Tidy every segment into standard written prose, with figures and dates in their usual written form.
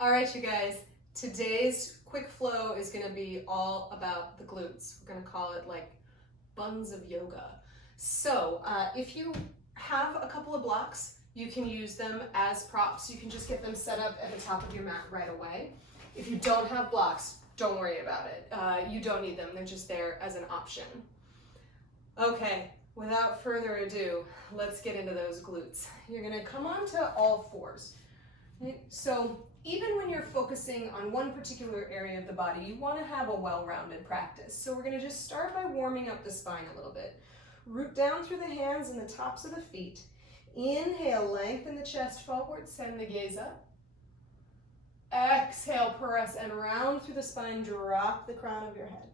All right, you guys, today's quick flow is going to be all about the glutes. We're going to call it like buns of yoga. So if you have a couple of blocks, you can use them as props. You can just get them set up at the top of your mat right away. If you don't have blocks, don't worry about it. You don't need them. They're just there as an option. Okay, without further ado, let's get into those glutes. You're going to come onto all fours. Right? So even when you're focusing on one particular area of the body, you want to have a well-rounded practice. So we're going to just start by warming up the spine a little bit. Root down through the hands and the tops of the feet. Inhale, lengthen the chest forward, send the gaze up. Exhale, press and round through the spine, drop the crown of your head.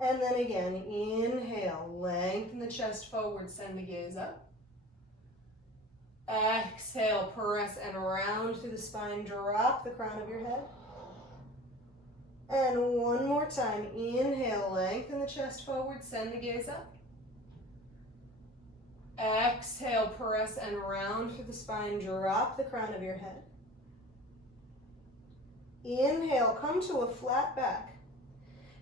And then again, inhale, lengthen the chest forward, send the gaze up. Exhale, press and round through the spine, drop the crown of your head. And one more time, inhale, lengthen the chest forward, send the gaze up. Exhale, press and round through the spine, drop the crown of your head. Inhale, come to a flat back.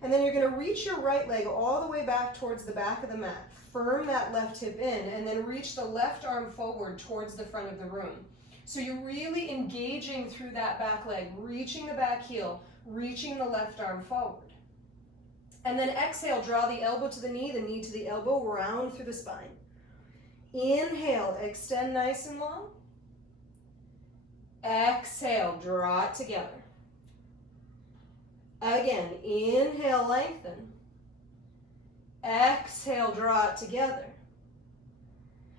And then you're going to reach your right leg all the way back towards the back of the mat. Firm that left hip in, and then reach the left arm forward towards the front of the room. So you're really engaging through that back leg, reaching the back heel, reaching the left arm forward. And then exhale, draw the elbow to the knee to the elbow, round through the spine. Inhale, extend nice and long. Exhale, draw it together. Again, inhale, lengthen. Exhale, draw it together.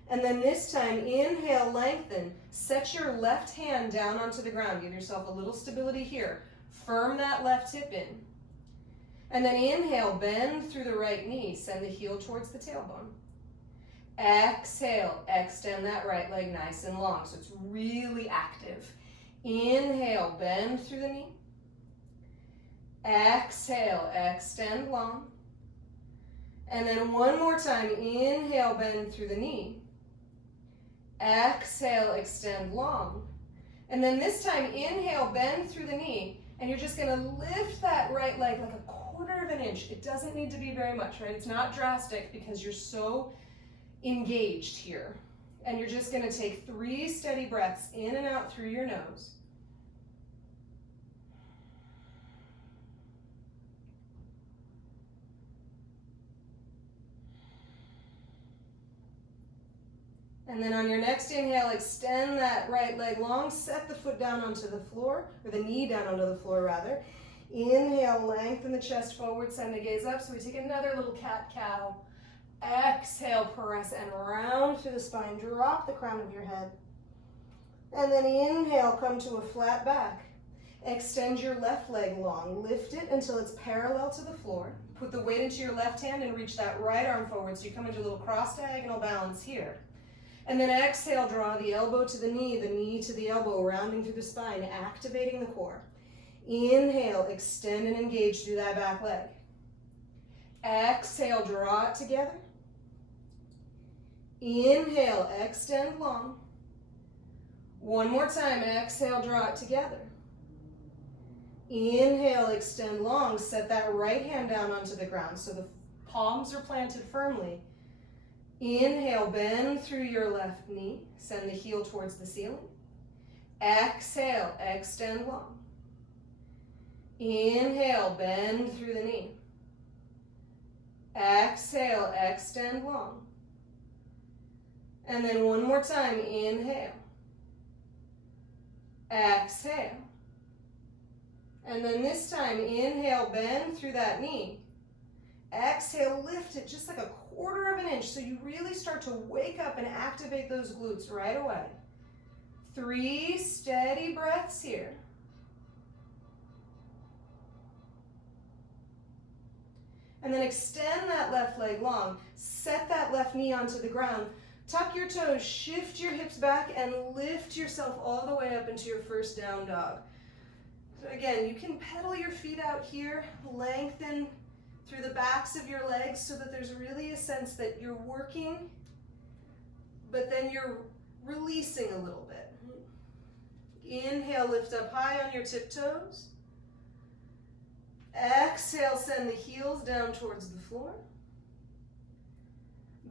And then this time, inhale, lengthen. Set your left hand down onto the ground. Give yourself a little stability here. Firm that left hip in. And then inhale, bend through the right knee. Send the heel towards the tailbone. Exhale, extend that right leg nice and long, so it's really active. Inhale, bend through the knee. Exhale, extend long. And then one more time, inhale, bend through the knee. Exhale, extend long. And then this time, inhale, bend through the knee. And you're just going to lift that right leg like a 1/4 of an inch. It doesn't need to be very much, right? It's not drastic because you're so engaged here. And you're just going to take 3 steady breaths in and out through your nose. And then on your next inhale, extend that right leg long, set the foot down onto the floor, or the knee down onto the floor rather. Inhale, lengthen the chest forward, send the gaze up. So we take another little cat-cow. Exhale, press and round through the spine, drop the crown of your head. And then inhale, come to a flat back. Extend your left leg long, lift it until it's parallel to the floor. Put the weight into your left hand and reach that right arm forward so you come into a little cross-diagonal balance here. And then exhale, draw the elbow to the knee to the elbow, rounding through the spine, activating the core. Inhale, extend and engage through that back leg. Exhale, draw it together. Inhale, extend long. One more time, exhale, draw it together. Inhale, extend long. Set that right hand down onto the ground so the palms are planted firmly. Inhale, bend through your left knee. Send the heel towards the ceiling. Exhale, extend long. Inhale, bend through the knee. Exhale, extend long. And then one more time, inhale. Exhale. And then this time, inhale, bend through that knee. Exhale, lift it just like a 1/4 of an inch so you really start to wake up and activate those glutes right away. 3 steady breaths here. And then extend that left leg long. Set that left knee onto the ground. Tuck your toes, shift your hips back, and lift yourself all the way up into your first down dog. So again, you can pedal your feet out here, lengthen through the backs of your legs so that there's really a sense that you're working, but then you're releasing a little bit. Inhale, lift up high on your tiptoes. Exhale, send the heels down towards the floor.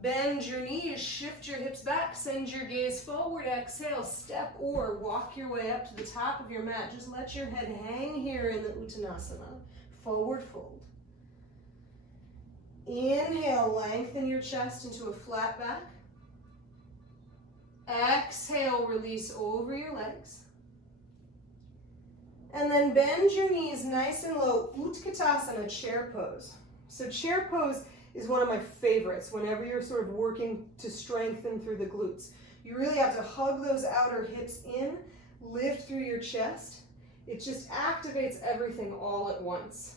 Bend your knees, shift your hips back, send your gaze forward. Exhale, step or walk your way up to the top of your mat. Just let your head hang here in the Uttanasana. Forward fold. Inhale, lengthen your chest into a flat back. Exhale, release over your legs. And then bend your knees nice and low, Utkatasana, chair pose. So chair pose is one of my favorites whenever you're sort of working to strengthen through the glutes. You really have to hug those outer hips in, lift through your chest. It just activates everything all at once.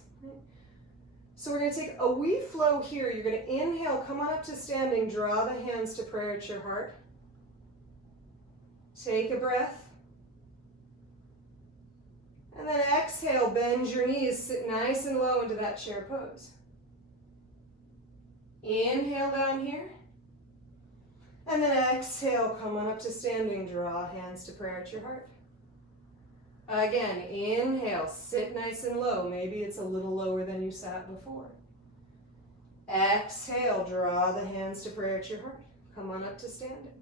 So we're going to take a wee flow here. You're going to inhale, come on up to standing, draw the hands to prayer at your heart. Take a breath. And then exhale, bend your knees, sit nice and low into that chair pose. Inhale down here. And then exhale, come on up to standing, draw hands to prayer at your heart. Again, inhale, sit nice and low. Maybe it's a little lower than you sat before. Exhale, draw the hands to prayer at your heart. Come on up to standing.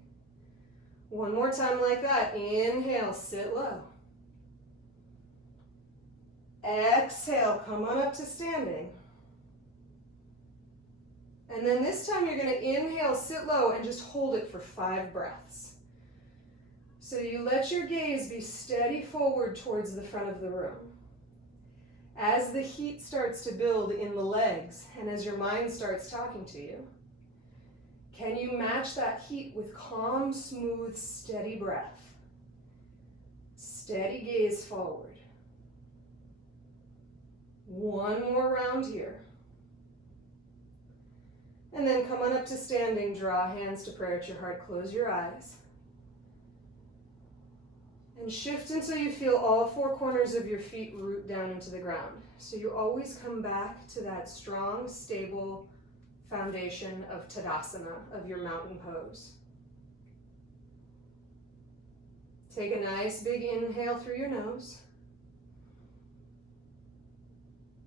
One more time like that. Inhale, sit low. Exhale, come on up to standing. And then this time you're going to inhale, sit low, and just hold it for 5 breaths. So you let your gaze be steady forward towards the front of the room. As the heat starts to build in the legs, and as your mind starts talking to you, can you match that heat with calm, smooth, steady breath? Steady gaze forward. One more round here. And then come on up to standing, draw hands to prayer at your heart, close your eyes. And shift until you feel all 4 corners of your feet root down into the ground. So you always come back to that strong, stable foundation of Tadasana, of your mountain pose. Take a nice big inhale through your nose.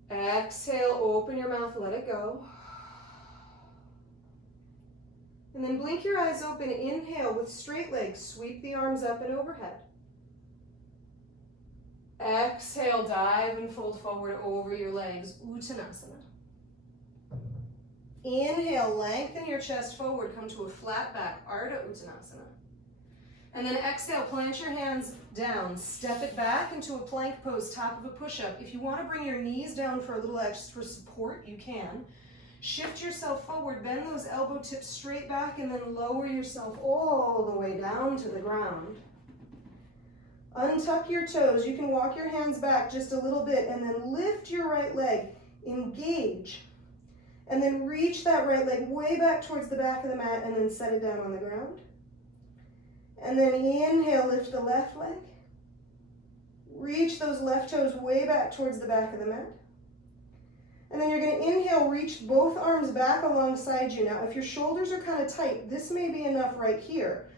Exhale, open your mouth, let it go. And then blink your eyes open, inhale with straight legs, sweep the arms up and overhead. Exhale, dive and fold forward over your legs, Uttanasana. Inhale, lengthen your chest forward, come to a flat back, Ardha Uttanasana. And then exhale, plant your hands down, step it back into a plank pose, top of a push-up. If you want to bring your knees down for a little extra support, you can. Shift yourself forward, bend those elbow tips straight back, and then lower yourself all the way down to the ground. Untuck your toes. You can walk your hands back just a little bit, and then lift your right leg, engage. And then reach that right leg way back towards the back of the mat, and then set it down on the ground. And then inhale, lift the left leg. Reach those left toes way back towards the back of the mat. And then you're going to inhale, reach both arms back alongside you. Now, if your shoulders are kind of tight, this may be enough right here.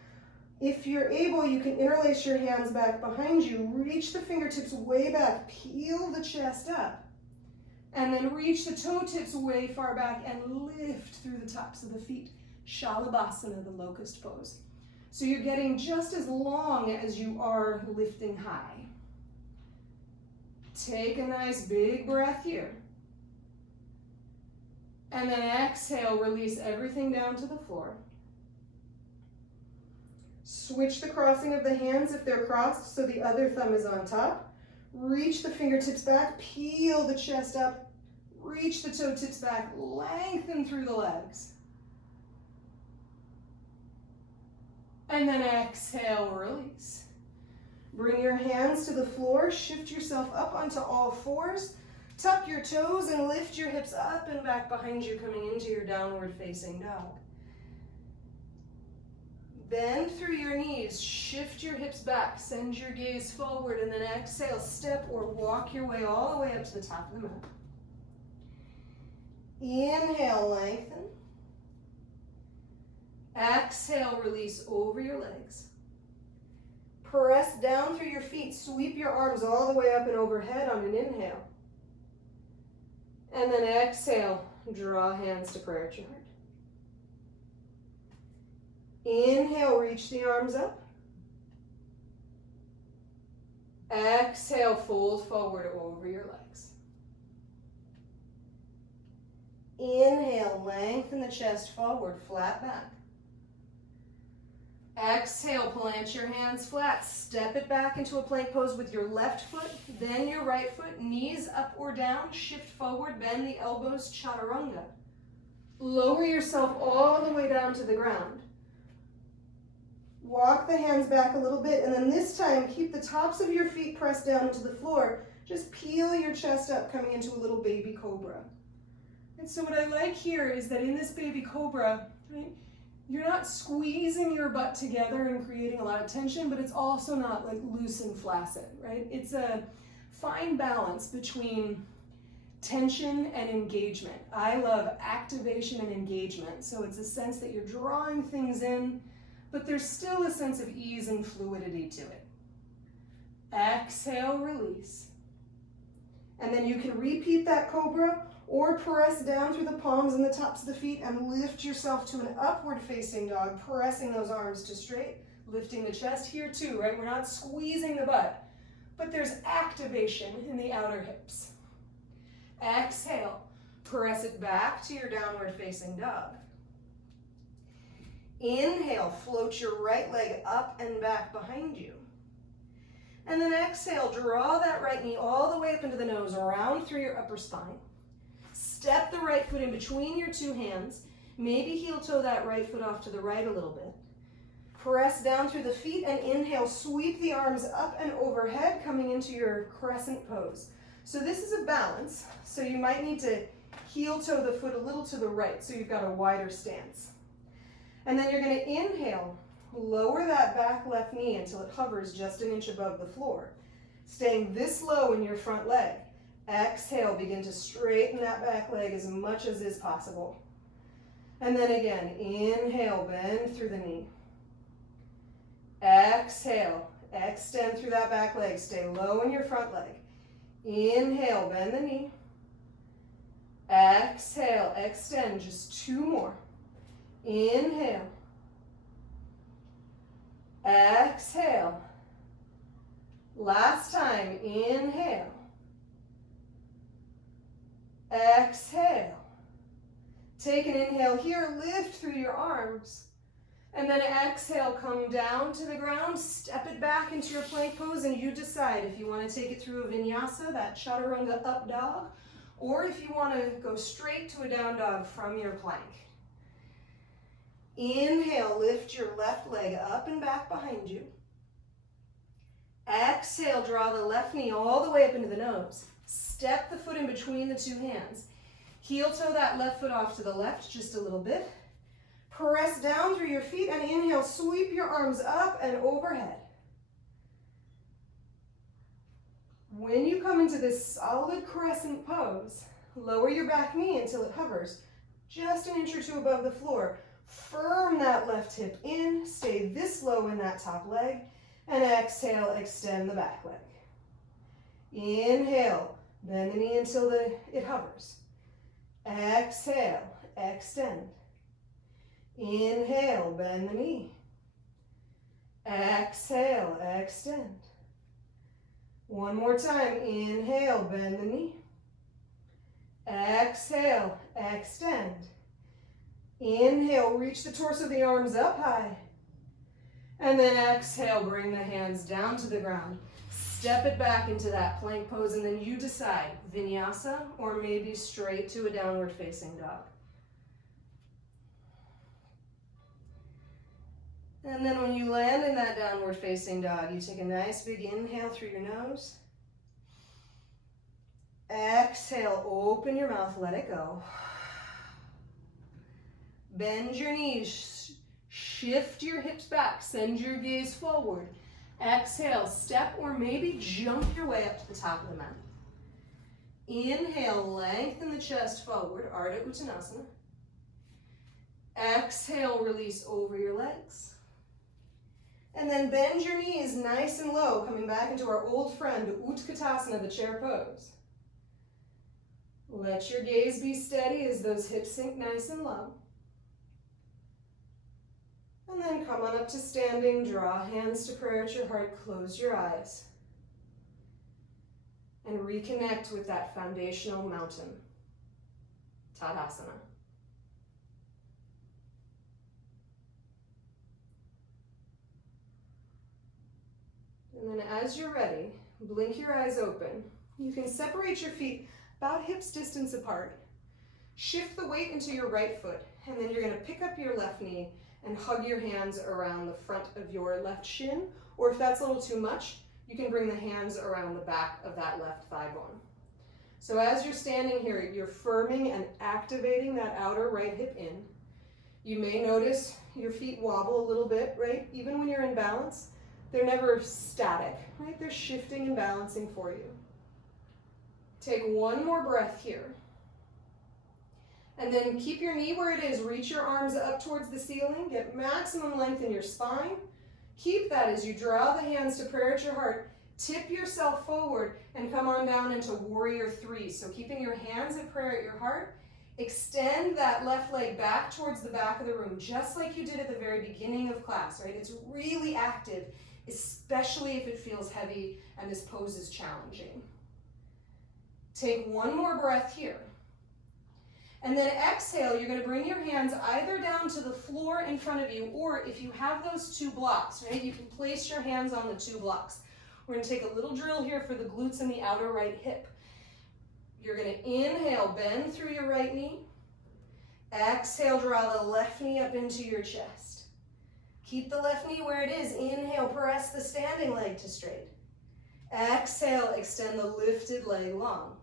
If you're able, you can interlace your hands back behind you, reach the fingertips way back, peel the chest up, and then reach the toe tips way far back and lift through the tops of the feet. Shavasana, the Locust Pose. So you're getting just as long as you are lifting high. Take a nice big breath here. And then exhale, release everything down to the floor. Switch the crossing of the hands if they're crossed so the other thumb is on top. Reach the fingertips back, peel the chest up, reach the toe tips back, lengthen through the legs. And then exhale, release. Bring your hands to the floor, shift yourself up onto all fours. Tuck your toes and lift your hips up and back behind you, coming into your downward facing dog. Bend through your knees, shift your hips back, send your gaze forward, and then exhale, step or walk your way all the way up to the top of the mat. Inhale, lengthen. Exhale, release over your legs. Press down through your feet. Sweep your arms all the way up and overhead on an inhale. And then exhale, draw hands to prayer at your heart. Inhale, reach the arms up. Exhale, fold forward over your legs. Inhale, lengthen the chest forward, flat back. Exhale, plant your hands flat. Step it back into a plank pose with your left foot, then your right foot, knees up or down, shift forward, bend the elbows, chaturanga. Lower yourself all the way down to the ground. Walk the hands back a little bit, and then this time, keep the tops of your feet pressed down into the floor. Just peel your chest up, coming into a little baby cobra. And so what I like here is that in this baby cobra, right, you're not squeezing your butt together and creating a lot of tension, but it's also not like loose and flaccid, right? It's a fine balance between tension and engagement. I love activation and engagement, so it's a sense that you're drawing things in, but there's still a sense of ease and fluidity to it. Exhale, release. And then you can repeat that cobra or press down through the palms and the tops of the feet and lift yourself to an upward facing dog, pressing those arms to straight, lifting the chest here too, right? We're not squeezing the butt, but there's activation in the outer hips. Exhale, press it back to your downward facing dog. Inhale, float your right leg up and back behind you. And then exhale, draw that right knee all the way up into the nose, around through your upper spine. Step the right foot in between your two hands. Maybe heel toe that right foot off to the right a little bit. Press down through the feet and inhale, sweep the arms up and overhead, coming into your crescent pose. So this is a balance, so you might need to heel toe the foot a little to the right so you've got a wider stance. And then you're going to inhale, lower that back left knee until it hovers just an inch above the floor, staying this low in your front leg. Exhale, begin to straighten that back leg as much as is possible. And then again, inhale, bend through the knee. Exhale, extend through that back leg, stay low in your front leg. Inhale, bend the knee. Exhale, extend, just two more. Inhale. Exhale. Last time, inhale. Exhale. Take an inhale here, lift through your arms. And then exhale, come down to the ground, step it back into your plank pose, and you decide if you want to take it through a vinyasa, that chaturanga up dog, or if you want to go straight to a down dog from your plank. Inhale, lift your left leg up and back behind you. Exhale, draw the left knee all the way up into the nose. Step the foot in between the two hands. Heel toe that left foot off to the left just a little bit. Press down through your feet and inhale, sweep your arms up and overhead. When you come into this solid crescent pose, lower your back knee until it hovers just an inch or two above the floor. Firm that left hip in, stay this low in that top leg, and exhale, extend the back leg. Inhale, bend the knee until it hovers. Exhale, extend. Inhale, bend the knee. Exhale, extend. One more time, inhale, bend the knee. Exhale, extend. Inhale, reach the torso of the arms up high. And then exhale, bring the hands down to the ground. Step it back into that plank pose, and then you decide, vinyasa or maybe straight to a downward facing dog. And then when you land in that downward facing dog, you take a nice big inhale through your nose. Exhale, open your mouth, let it go. Bend your knees, shift your hips back, send your gaze forward. Exhale, step or maybe jump your way up to the top of the mat. Inhale, lengthen the chest forward, Ardha Uttanasana. Exhale, release over your legs. And then bend your knees nice and low, coming back into our old friend, Utkatasana, the chair pose. Let your gaze be steady as those hips sink nice and low. And then come on up to standing, draw hands to prayer at your heart, close your eyes. And reconnect with that foundational mountain, Tadasana. And then as you're ready, blink your eyes open. You can separate your feet about hips distance apart. Shift the weight into your right foot, and then you're going to pick up your left knee and hug your hands around the front of your left shin, or if that's a little too much, you can bring the hands around the back of that left thigh bone. So as you're standing here, you're firming and activating that outer right hip in. You may notice your feet wobble a little bit, right? Even when you're in balance, they're never static, right? They're shifting and balancing for you. Take one more breath here. And then keep your knee where it is. Reach your arms up towards the ceiling. Get maximum length in your spine. Keep that as you draw the hands to prayer at your heart. Tip yourself forward and come on down into warrior three. So keeping your hands at prayer at your heart, extend that left leg back towards the back of the room, just like you did at the very beginning of class, right? It's really active, especially if it feels heavy and this pose is challenging. Take one more breath here. And then exhale, you're going to bring your hands either down to the floor in front of you, or if you have those two blocks, right, you can place your hands on the two blocks. We're going to take a little drill here for the glutes and the outer right hip. You're going to inhale, bend through your right knee. Exhale, draw the left knee up into your chest. Keep the left knee where it is. Inhale, press the standing leg to straight. Exhale, extend the lifted leg long.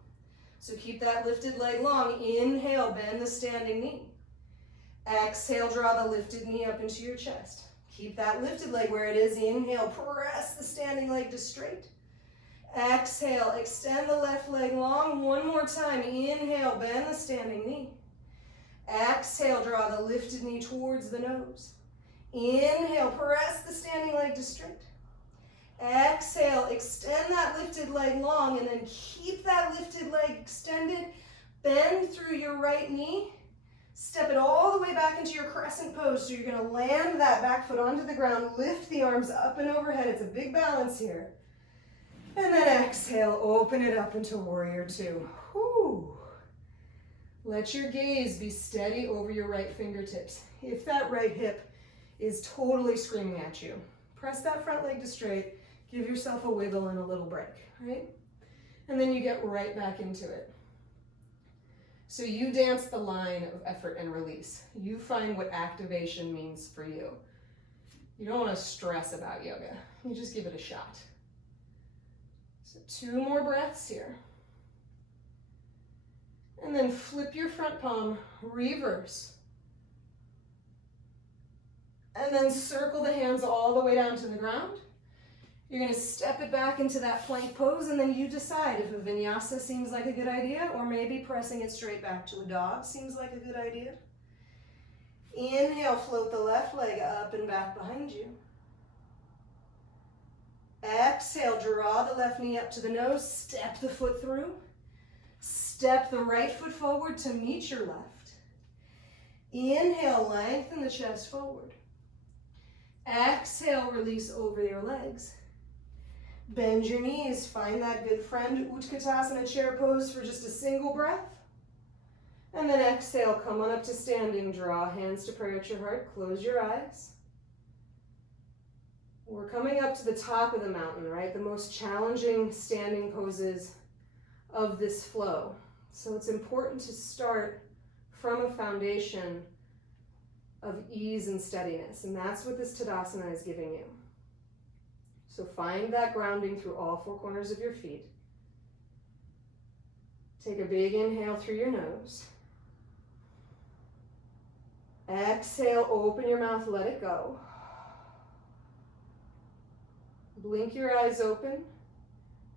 So keep that lifted leg long. Inhale, bend the standing knee. Exhale, draw the lifted knee up into your chest. Keep that lifted leg where it is. Inhale, press the standing leg to straight. Exhale, extend the left leg long. One more time. Inhale, bend the standing knee. Exhale, draw the lifted knee towards the nose. Inhale, press the standing leg to straight. Exhale, extend that lifted leg long, and then keep that lifted leg extended. Bend through your right knee. Step it all the way back into your crescent pose. So you're going to land that back foot onto the ground, lift the arms up and overhead. It's a big balance here. And then exhale, open it up into warrior two. Whew. Let your gaze be steady over your right fingertips. If that right hip is totally screaming at you, press that front leg to straight. Give yourself a wiggle and a little break, right? And then you get right back into it. So you dance the line of effort and release. You find what activation means for you. You don't want to stress about yoga. You just give it a shot. So 2 more breaths here. And then flip your front palm, reverse. And then circle the hands all the way down to the ground. You're going to step it back into that plank pose, and then you decide if a vinyasa seems like a good idea, or maybe pressing it straight back to a dog seems like a good idea. Inhale, float the left leg up and back behind you. Exhale, draw the left knee up to the nose, step the foot through. Step the right foot forward to meet your left. Inhale, lengthen the chest forward. Exhale, release over your legs. Bend your knees, find that good friend Utkatasana chair pose for just a single breath. And then exhale, come on up to standing, draw hands to prayer at your heart, close your eyes. We're coming up to the top of the mountain, right? The most challenging standing poses of this flow. So it's important to start from a foundation of ease and steadiness, and that's what this Tadasana is giving you. So find that grounding through all 4 corners of your feet. Take a big inhale through your nose. Exhale, open your mouth, let it go. Blink your eyes open.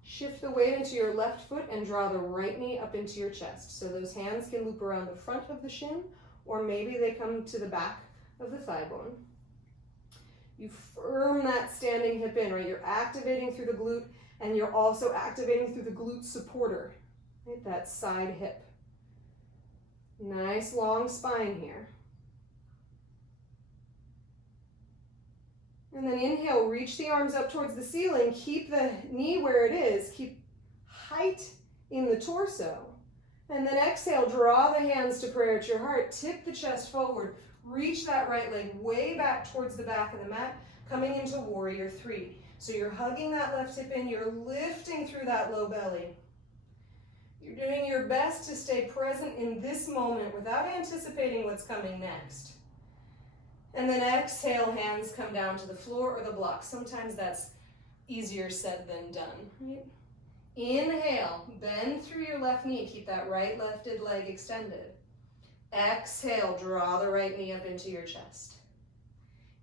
Shift the weight into your left foot and draw the right knee up into your chest. So those hands can loop around the front of the shin, or maybe they come to the back of the thigh bone. You firm that standing hip in, right? You're activating through the glute, and you're also activating through the glute supporter, right? That side hip. Nice long spine here. And then inhale, reach the arms up towards the ceiling. Keep the knee where it is. Keep height in the torso. And then exhale, draw the hands to prayer at your heart. Tip the chest forward. Reach that right leg way back towards the back of the mat, coming into warrior three. So you're hugging that left hip in. You're lifting through that low belly. You're doing your best to stay present in this moment without anticipating what's coming next. And then exhale, hands come down to the floor or the block. Sometimes that's easier said than done. Right? Inhale, bend through your left knee. Keep that right lifted leg extended. Exhale, draw the right knee up into your chest.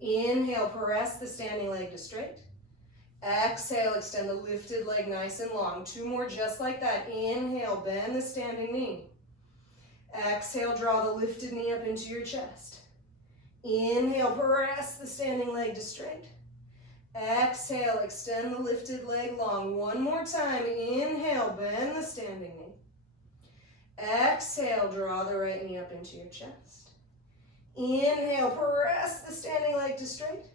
Inhale, press the standing leg to straight. Exhale, extend the lifted leg nice and long. Two more just like that. Inhale, bend the standing knee. Exhale, draw the lifted knee up into your chest. Inhale, press the standing leg to straight. Exhale, extend the lifted leg long. One more time. Inhale, bend the standing knee. Exhale, draw the right knee up into your chest. Inhale, press the standing leg to straight.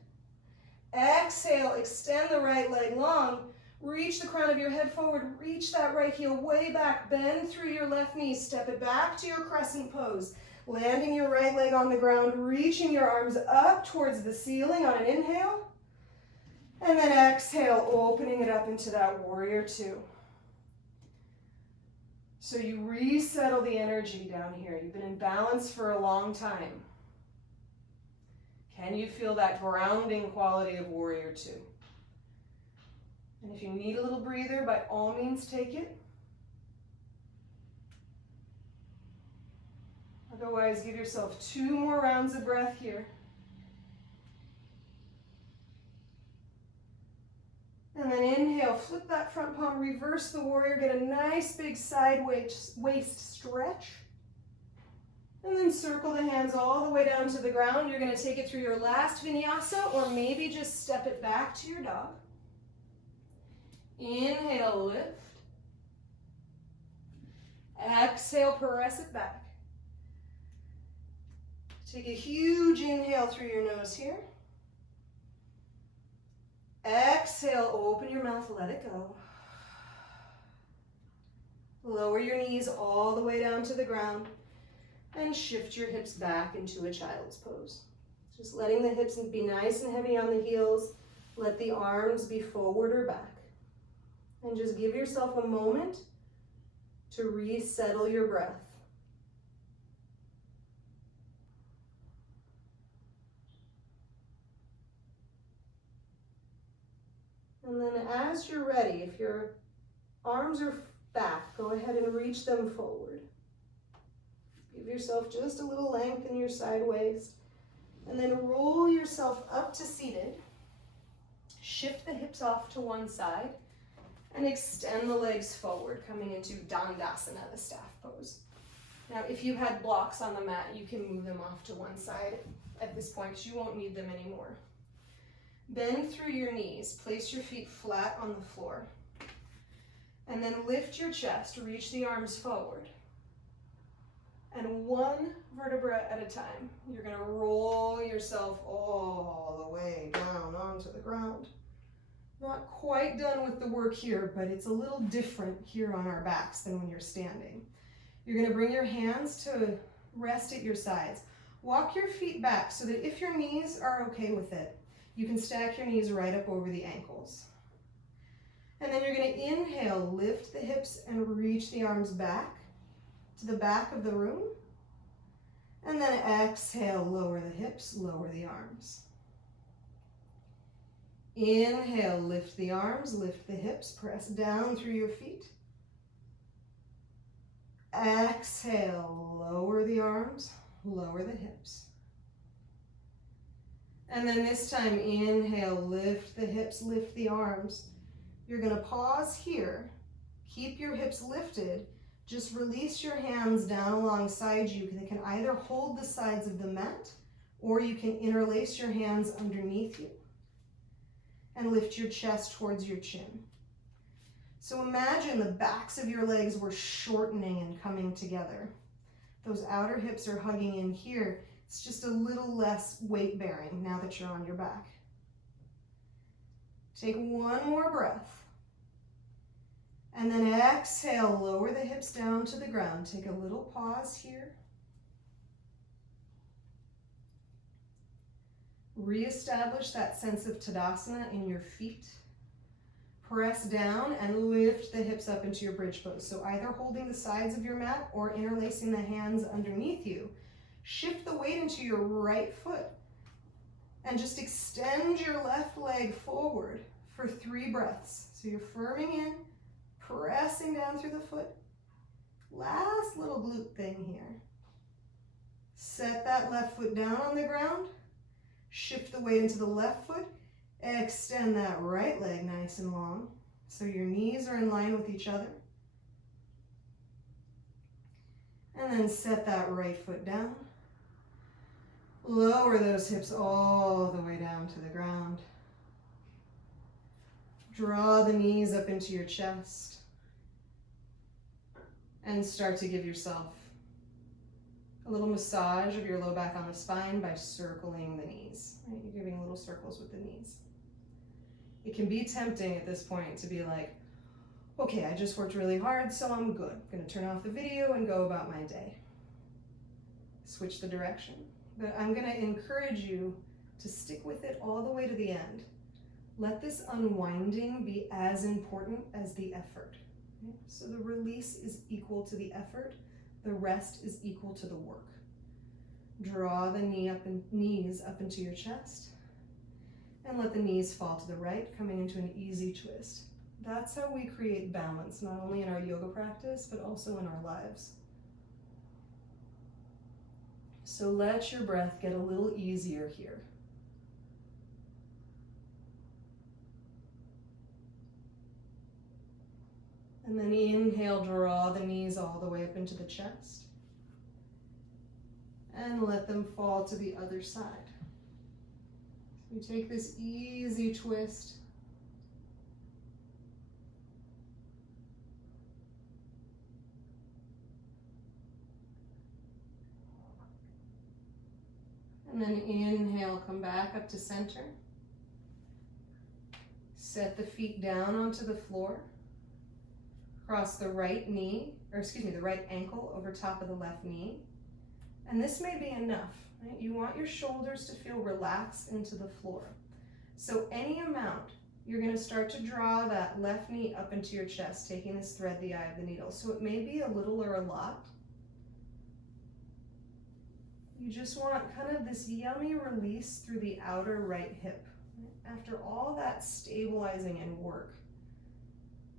Exhale, extend the right leg long. Reach the crown of your head forward. Reach that right heel way back. Bend through your left knee. Step it back to your crescent pose. Landing your right leg on the ground. Reaching your arms up towards the ceiling on an inhale. And then exhale, opening it up into that warrior two. So you resettle the energy down here. You've been in balance for a long time. Can you feel that grounding quality of warrior two? And if you need a little breather, by all means take it. Otherwise, give yourself 2 more rounds of breath here. And then inhale, flip that front palm, reverse the warrior, get a nice big side waist stretch. And then circle the hands all the way down to the ground. You're going to take it through your last vinyasa, or maybe just step it back to your dog. Inhale, lift. Exhale, press it back. Take a huge inhale through your nose here. Exhale, open your mouth, let it go. Lower your knees all the way down to the ground and shift your hips back into a child's pose. Just letting the hips be nice and heavy on the heels. Let the arms be forward or back. And just give yourself a moment to resettle your breath. And then as you're ready, if your arms are back, go ahead and reach them forward. Give yourself just a little length in your side waist. And then roll yourself up to seated. Shift the hips off to one side. And extend the legs forward, coming into Tadasana, the staff pose. Now, if you had blocks on the mat, you can move them off to one side at this point, because you won't need them anymore. Bend through your knees. Place your feet flat on the floor. And then lift your chest. Reach the arms forward. And one vertebra at a time. You're going to roll yourself all the way down onto the ground. Not quite done with the work here, but it's a little different here on our backs than when you're standing. You're going to bring your hands to rest at your sides. Walk your feet back so that if your knees are okay with it, you can stack your knees right up over the ankles. And then you're going to inhale, lift the hips and reach the arms back to the back of the room. And then exhale, lower the hips, lower the arms. Inhale, lift the arms, lift the hips, press down through your feet. Exhale, lower the arms, lower the hips. And then this time, inhale, lift the hips, lift the arms. You're going to pause here. Keep your hips lifted. Just release your hands down alongside you. They can either hold the sides of the mat, or you can interlace your hands underneath you. and lift your chest towards your chin. So imagine the backs of your legs were shortening and coming together. Those outer hips are hugging in here. It's just a little less weight bearing now that you're on your back. Take one more breath. And then exhale, lower the hips down to the ground. Take a little pause here. Reestablish that sense of Tadasana in your feet. Press down and lift the hips up into your bridge pose. So either holding the sides of your mat or interlacing the hands underneath you. Shift the weight into your right foot and just extend your left leg forward for 3 breaths. So you're firming in, pressing down through the foot. Last little glute thing here. Set that left foot down on the ground. Shift the weight into the left foot. Extend that right leg nice and long so your knees are in line with each other. And then set that right foot down. Lower those hips all the way down to the ground. Draw the knees up into your chest. And start to give yourself a little massage of your low back on the spine by circling the knees. Right? You're giving little circles with the knees. It can be tempting at this point to be like, okay, I just worked really hard, so I'm good. I'm gonna turn off the video and go about my day. Switch the direction. But I'm gonna encourage you to stick with it all the way to the end. Let this unwinding be as important as the effort. Okay? So the release is equal to the effort. The rest is equal to the work. Draw the knees up into your chest and let the knees fall to the right, coming into an easy twist. That's how we create balance, not only in our yoga practice, but also in our lives. So let your breath get a little easier here. And then inhale, draw the knees all the way up into the chest. And let them fall to the other side. So you take this easy twist. And then inhale, come back up to center. Set the feet down onto the floor. Cross the right knee, the right ankle over top of the left knee. And this may be enough, right? You want your shoulders to feel relaxed into the floor. So any amount, you're gonna start to draw that left knee up into your chest, taking this thread the eye of the needle. So it may be a little or a lot. You just want kind of this yummy release through the outer right hip. After all that stabilizing and work,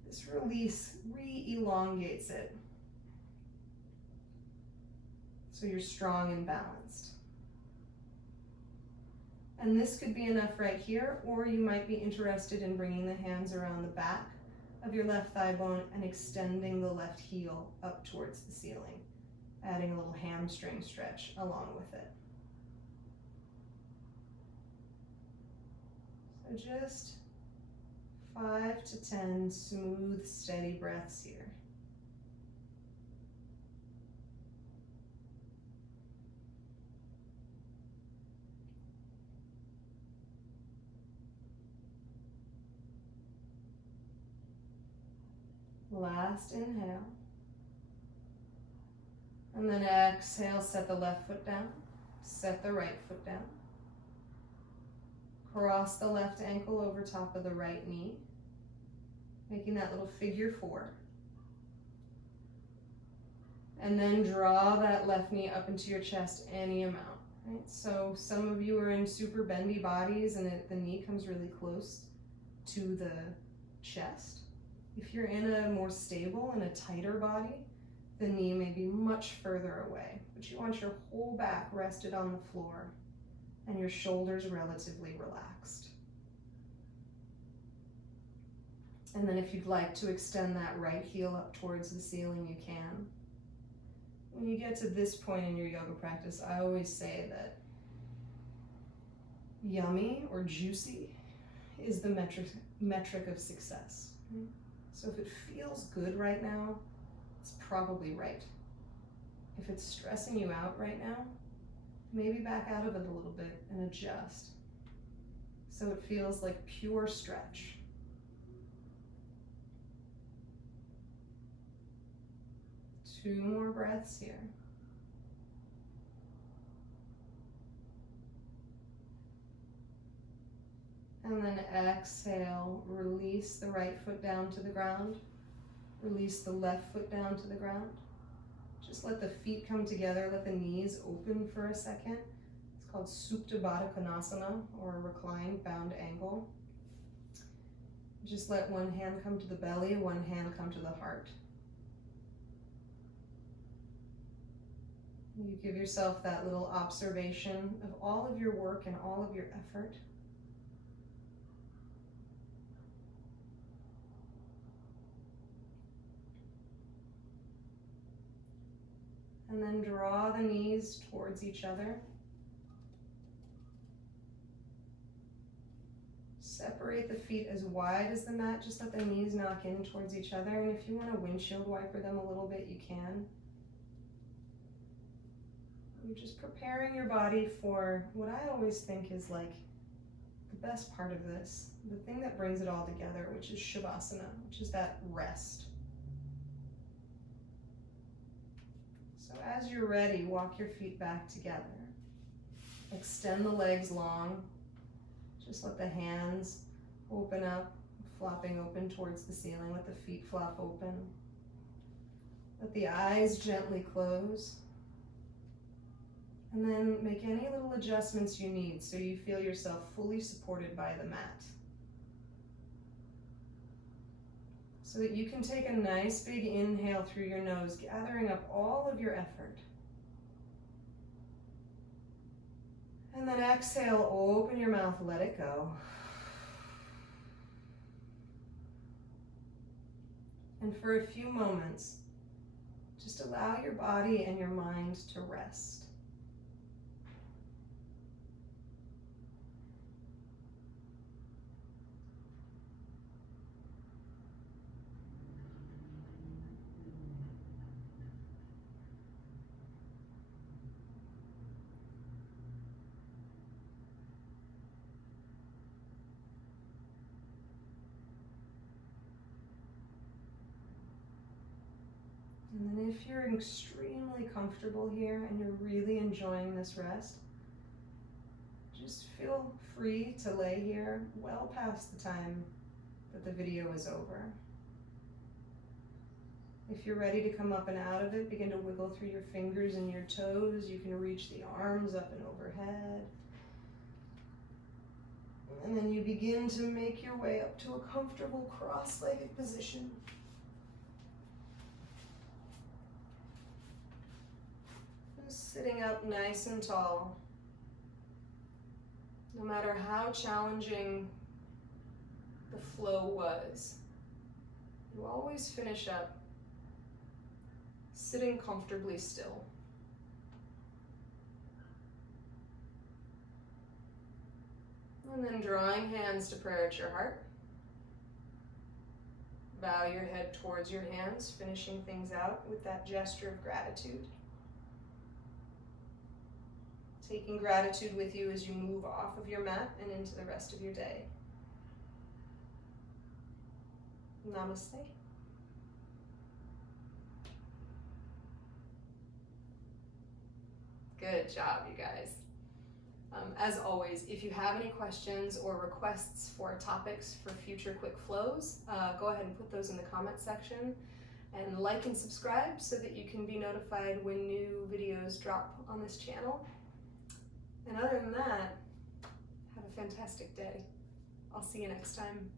this release re-elongates it. So you're strong and balanced. And this could be enough right here, or you might be interested in bringing the hands around the back of your left thigh bone and extending the left heel up towards the ceiling, adding a little hamstring stretch along with it. So just 5 to 10 smooth, steady breaths here. Last inhale. And then exhale, set the left foot down, set the right foot down. Cross the left ankle over top of the right knee, making that little figure 4. And then draw that left knee up into your chest any amount, right? So some of you are in super bendy bodies and the knee comes really close to the chest. If you're in a more stable and a tighter body, the knee may be much further away, but you want your whole back rested on the floor and your shoulders relatively relaxed. And then if you'd like to extend that right heel up towards the ceiling, you can. When you get to this point in your yoga practice, I always say that yummy or juicy is the metric of success. So if it feels good right now, it's probably right. If it's stressing you out right now, maybe back out of it a little bit and adjust. So it feels like pure stretch. Two more breaths here. And then exhale, release the right foot down to the ground. Release the left foot down to the ground. Just let the feet come together, let the knees open for a second. It's called Supta Baddha Konasana, or reclined bound angle. Just let one hand come to the belly, one hand come to the heart. You give yourself that little observation of all of your work and all of your effort. And then draw the knees towards each other. Separate the feet as wide as the mat, just let the knees knock in towards each other. And if you want to windshield wiper them a little bit, you can. You're just preparing your body for what I always think is like the best part of this, the thing that brings it all together, which is Shavasana, which is that rest. So as you're ready, walk your feet back together. Extend the legs long. Just let the hands open up, flopping open towards the ceiling. Let the feet flop open. Let the eyes gently close. And then make any little adjustments you need so you feel yourself fully supported by the mat. So that you can take a nice big inhale through your nose, gathering up all of your effort. And then exhale, open your mouth, let it go. And for a few moments, just allow your body and your mind to rest. And then if you're extremely comfortable here and you're really enjoying this rest, just feel free to lay here well past the time that the video is over. If you're ready to come up and out of it, begin to wiggle through your fingers and your toes. You can reach the arms up and overhead. And then you begin to make your way up to a comfortable cross-legged position. Sitting up nice and tall. No matter how challenging the flow was, you always finish up sitting comfortably still. And then drawing hands to prayer at your heart. Bow your head towards your hands, finishing things out with that gesture of gratitude. Taking gratitude with you as you move off of your mat and into the rest of your day. Namaste. Good job, you guys. As always, if you have any questions or requests for topics for future quick flows, go ahead and put those in the comment section. And like and subscribe so that you can be notified when new videos drop on this channel. And other than that, have a fantastic day. I'll see you next time.